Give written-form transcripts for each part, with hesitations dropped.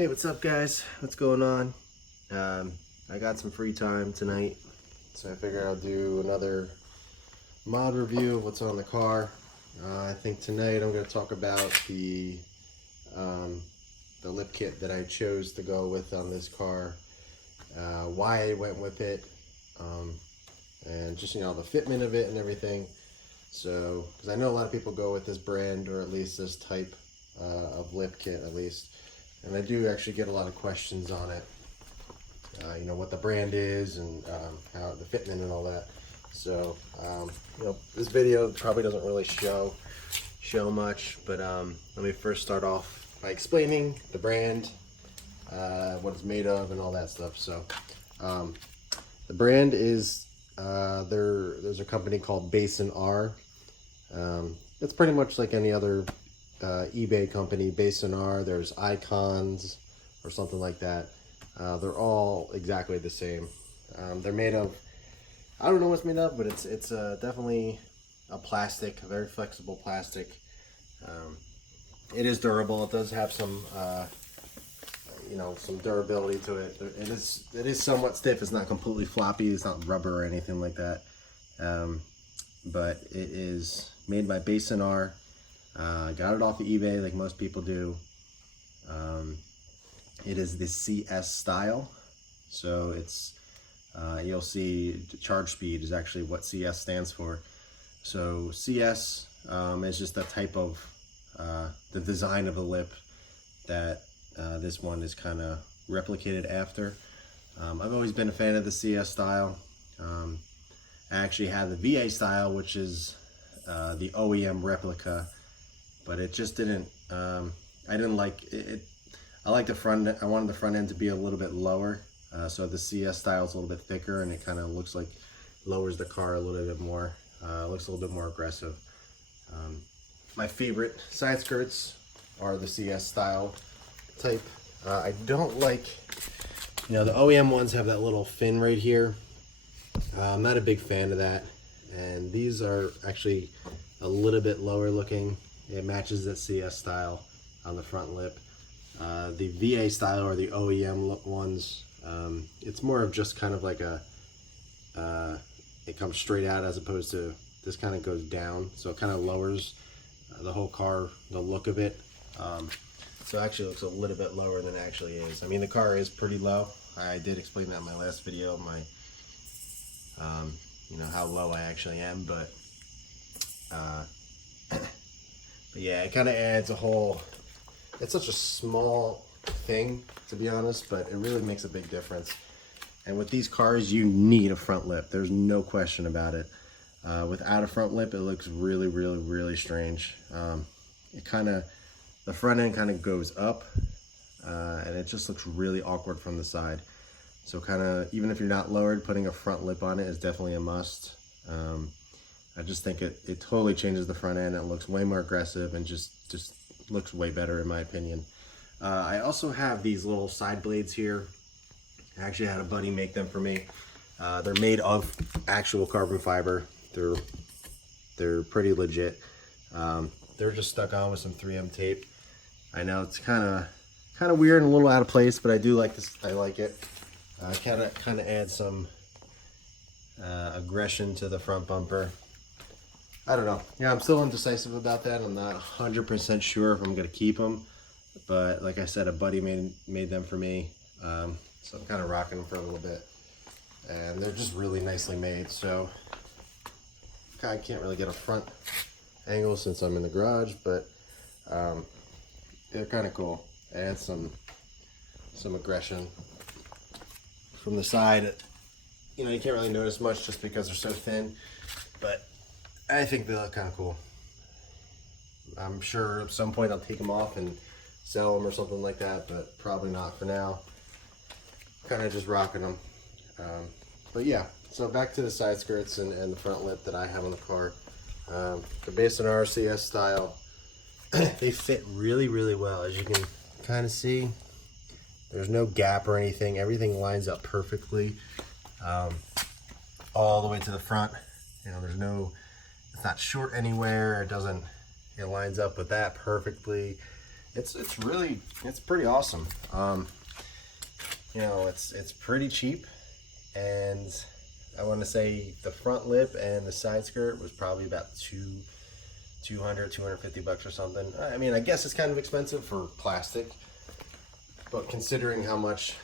Hey, what's up guys? What's going on? I got some free time tonight, so I figured I'll do another mod review of what's on the car. I think tonight I'm going to talk about the lip kit that I chose to go with on this car, why I went with it, and just, you know, the fitment of it and everything. So, because I know a lot of people go with this brand, or at least this type of lip kit at least. And I do actually get a lot of questions on it. You know, what the brand is and how the fitment and all that. So, you know, this video probably doesn't really show much, but let me first start off by explaining the brand, what it's made of and all that stuff. So, the brand is, there's a company called Bayson R. It's pretty much like any other eBay company. Bayson R, there's Icons or something like that. They're all exactly the same. They're made of, I don't know what's made of, but it's definitely a plastic, a very flexible plastic. It is durable. It does have some, you know, some durability to it. It is somewhat stiff. It's not completely floppy. It's not rubber or anything like that. But it is made by Bayson R. Got it off of eBay like most people do. It is the CS style, so it's you'll see charge speed is actually what CS stands for. So CS is just the type of the design of the lip that this one is kind of replicated after. I've always been a fan of the CS style. I actually have the VA style, which is the OEM replica, but it just didn't, I didn't like it. I like the front, I wanted the front end to be a little bit lower. So the CS style is a little bit thicker, and it kind of looks like, lowers the car a little bit more. Looks a little bit more aggressive. My favorite side skirts are the CS style type. I don't like, you know, the OEM ones have that little fin right here. I'm not a big fan of that. And these are actually a little bit lower looking. It matches that CS style on the front lip. The VA style, or the OEM ones, it's more of just kind of like a, it comes straight out, as opposed to this kind of goes down. So it kind of lowers the whole car, the look of it. So it actually looks a little bit lower than it actually is. I mean, the car is pretty low. I did explain that in my last video, my, you know, how low I actually am, but yeah, it kind of adds a whole, it's such a small thing, to be honest, but it really makes a big difference. And with these cars, you need a front lip. There's no question about it. Without a front lip, it looks really, really, really strange. It kind of, the front end kind of goes up, and it just looks really awkward from the side. So kind of, even if you're not lowered, putting a front lip on it is definitely a must. I just think it totally changes the front end. It looks way more aggressive and just looks way better in my opinion. I also have these little side blades here. I actually had a buddy make them for me. They're made of actual carbon fiber. They're pretty legit. They're just stuck on with some 3M tape. I know it's kind of weird and a little out of place, but I do like this. I like it. Kind of add some aggression to the front bumper. I don't know. Yeah, I'm still indecisive about that. I'm not 100% sure if I'm gonna keep them, but like I said, a buddy made them for me, so I'm kind of rocking them for a little bit, and they're just really nicely made. So I can't really get a front angle since I'm in the garage, but they're kind of cool. Add some aggression from the side. You know, you can't really notice much just because they're so thin, but I think they look kind of cool. I'm sure at some point I'll take them off and sell them or something like that, but probably not for now. Kind of just rocking them. But yeah, so back to the side skirts and the front lip that I have on the car. The Bayson R CS style, they fit really, really well. As you can kind of see, there's no gap or anything. Everything lines up perfectly, all the way to the front. You know, there's no, it's not short anywhere. It lines up with that perfectly. it's pretty awesome. You know, it's pretty cheap, and I want to say the front lip and the side skirt was probably about 250 bucks or something. I mean, I guess it's kind of expensive for plastic, but considering how much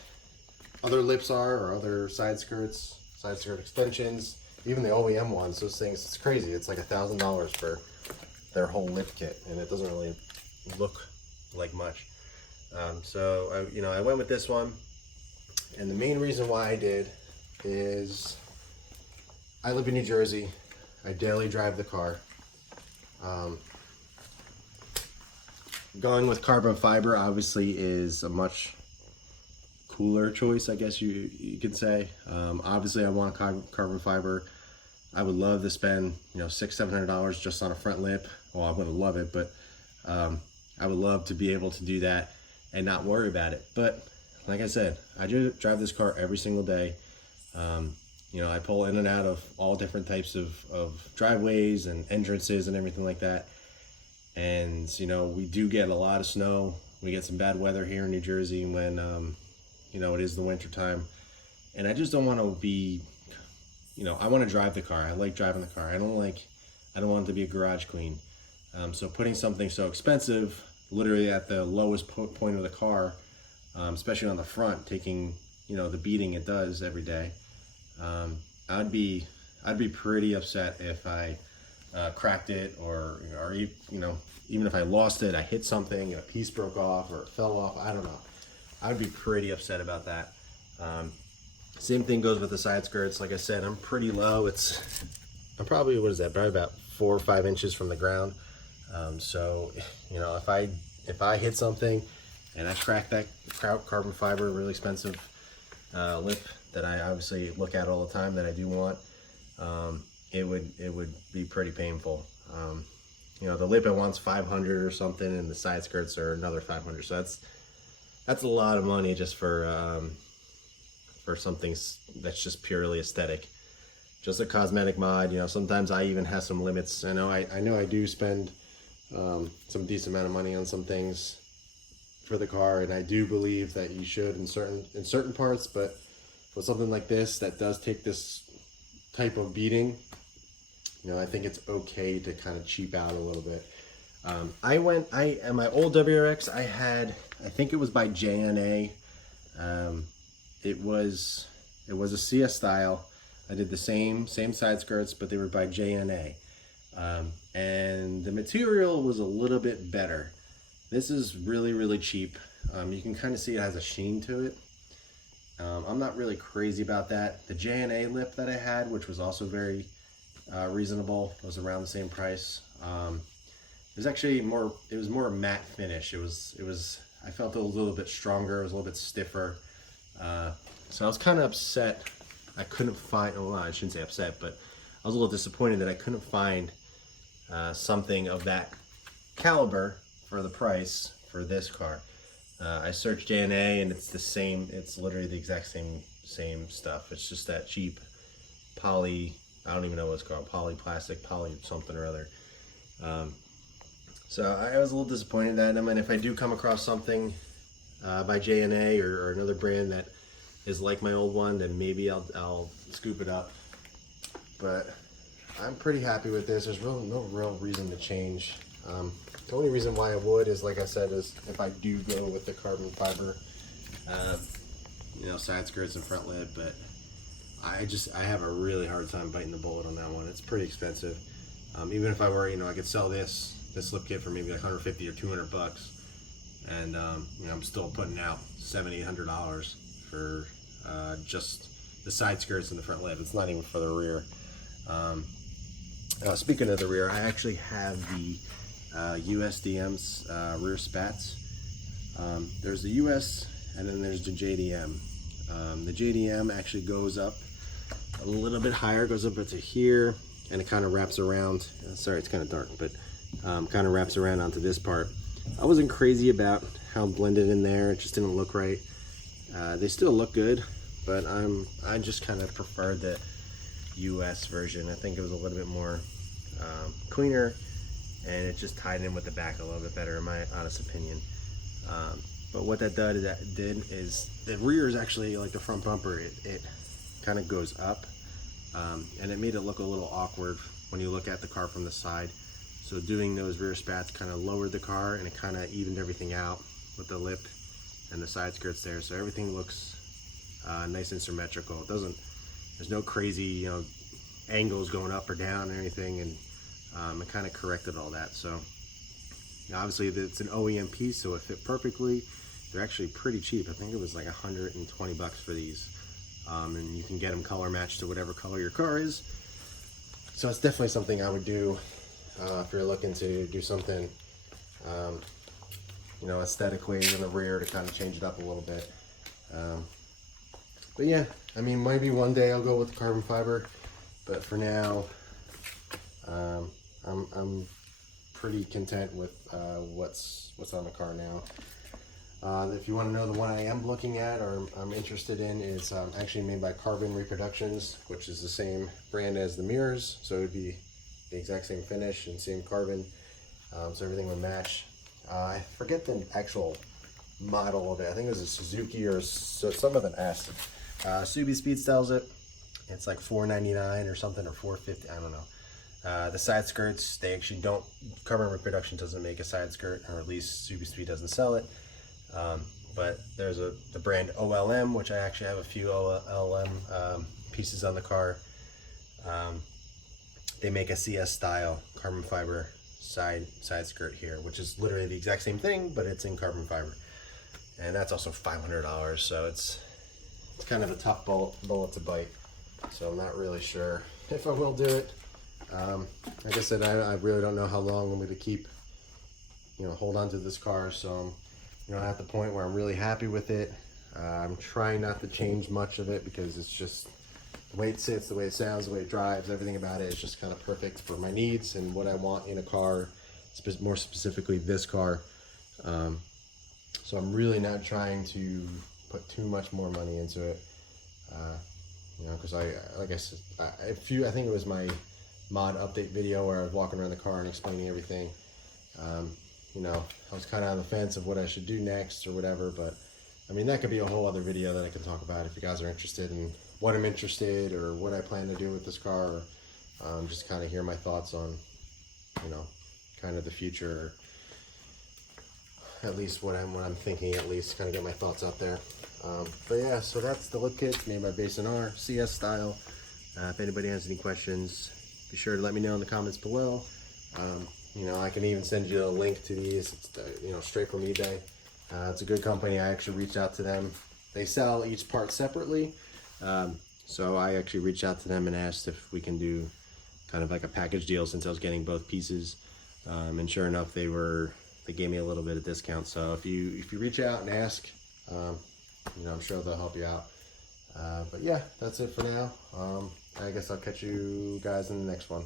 other lips are, or other side skirt extensions, even the OEM ones, those things, it's crazy. It's like $1,000 for their whole lip kit, and it doesn't really look like much. So I went with this one, and the main reason why I did is I live in New Jersey. I daily drive the car. Going with carbon fiber obviously is a much cooler choice, I guess you could say. Obviously I want carbon fiber. I would love to spend, you know, $600-700 just on a front lip. Well, I wouldn't love it, but I would love to be able to do that and not worry about it. But like I said, I drive this car every single day. You know, I pull in and out of all different types of driveways and entrances and everything like that. And, you know, we do get a lot of snow. We get some bad weather here in New Jersey when, you know, it is the winter time. And I just don't want to be, you know, I want to drive the car. I like driving the car. I don't want it to be a garage queen. So putting something so expensive, literally at the lowest point of the car, especially on the front, taking, you know, the beating it does every day, I'd be pretty upset if I cracked it, or you know, even if I lost it, I hit something and a piece broke off or it fell off. I don't know. I'd be pretty upset about that. Same thing goes with the side skirts. Like I said, I'm pretty low. I'm probably, what is that? Probably about 4 or 5 inches from the ground. So, you know, if I hit something and I crack that carbon fiber, really expensive lip that I obviously look at all the time, that I do want, it would be pretty painful. You know, the lip I want's 500 or something, and the side skirts are another 500. So that's a lot of money just for something that's just purely aesthetic, just a cosmetic mod. You know, sometimes I even have some limits. I know I do spend some decent amount of money on some things for the car, and I do believe that you should in certain parts, but with something like this that does take this type of beating, you know, I think it's okay to kind of cheap out a little bit. At my old WRX, I think it was by JNA. It was a CS style. I did the same side skirts, but they were by JNA. And the material was a little bit better. This is really, really cheap. You can kind of see it has a sheen to it. I'm not really crazy about that. The JNA lip that I had, which was also very reasonable, was around the same price. It was actually more a matte finish. I felt it was a little bit stronger, it was a little bit stiffer. So I was kind of upset I couldn't find, well, I shouldn't say upset, but I was a little disappointed that I couldn't find something of that caliber for the price for this car. I searched JNA and it's the same, it's literally the exact same stuff. It's just that cheap poly, I don't even know what it's called, poly plastic, poly something or other. So I was a little disappointed in that. I mean, if I do come across something by JNA or another brand that is like my old one, then maybe I'll scoop it up. But I'm pretty happy with this. There's no real reason to change. The only reason why I would is, like I said, is if I do go with the carbon fiber, you know, side skirts and front lip. But I have a really hard time biting the bullet on that one. It's pretty expensive. Even if I were, you know, I could sell this lip kit for maybe like 150 or 200 bucks, and you know, I'm still putting out $700-800 for just the side skirts and the front lip. It's not even for the rear. Speaking of the rear, I actually have the USDM's rear spats. There's the US and then there's the JDM. The JDM actually goes up a little bit higher, goes up to here, and it kind of wraps around. Sorry, it's kind of dark, but kind of wraps around onto this part. I wasn't crazy about how blended in there. It just didn't look right. They still look good, but I just kind of preferred the US version. I think it was a little bit more cleaner, and it just tied in with the back a little bit better, in my honest opinion. But what that did is the rear is actually like the front bumper. It kind of goes up, and it made it look a little awkward when you look at the car from the side. So doing those rear spats kind of lowered the car, and it kind of evened everything out with the lip and the side skirts there. So everything looks nice and symmetrical. There's no crazy, angles going up or down or anything, and it kind of corrected all that. So obviously it's an OEM piece, so it fit perfectly. They're actually pretty cheap. I think it was like 120 bucks for these, and you can get them color matched to whatever color your car is. So it's definitely something I would do if you're looking to do something aesthetically in the rear to kind of change it up a little bit. But yeah, I mean, maybe one day I'll go with carbon fiber, but for now I'm pretty content with what's on the car now. If you want to know, the one I am looking at or I'm interested in is actually made by Carbon Reproductions, which is the same brand as the mirrors, so it would be the exact same finish and same carbon, so everything would match. I forget the actual model of it. I think it was a Suzuki or some of an S. Subi Speed sells it. It's like $4.99 or something, or $4.50. I don't know. The side skirts, they actually don't. Carbon Reproduction doesn't make a side skirt, or at least Subi Speed doesn't sell it. But there's the brand OLM, which I actually have a few OLM pieces on the car. They make a CS style carbon fiber side skirt here, which is literally the exact same thing, but it's in carbon fiber, and that's also $500. So it's kind of a tough bullet to bite. So I'm not really sure if I will do it. Like I said, I really don't know how long I'm going to keep, hold on to this car. So I'm, at the point where I'm really happy with it. I'm trying not to change much of it because it's just the way it sits, the way it sounds, the way it drives, everything about it is just kind of perfect for my needs and what I want in a car, more specifically this car. So I'm really not trying to put too much more money into it, because like I said, I think it was my mod update video where I was walking around the car and explaining everything. I was kind of on the fence of what I should do next or whatever, but I mean, that could be a whole other video that I can talk about if you guys are interested in what I'm interested or what I plan to do with this car, or just kind of hear my thoughts on, kind of the future, or at least what I'm thinking, at least kind of get my thoughts out there. But yeah, so that's the lip kit. It's made by Bayson CS style. If anybody has any questions, be sure to let me know in the comments below. I can even send you a link to these. It's straight from eBay. It's a good company. I actually reached out to them. They sell each part separately, so I actually reached out to them and asked if we can do kind of like a package deal since I was getting both pieces. And sure enough, they gave me a little bit of discount. So if you reach out and ask, I'm sure they'll help you out. But yeah, that's it for now. I guess I'll catch you guys in the next one.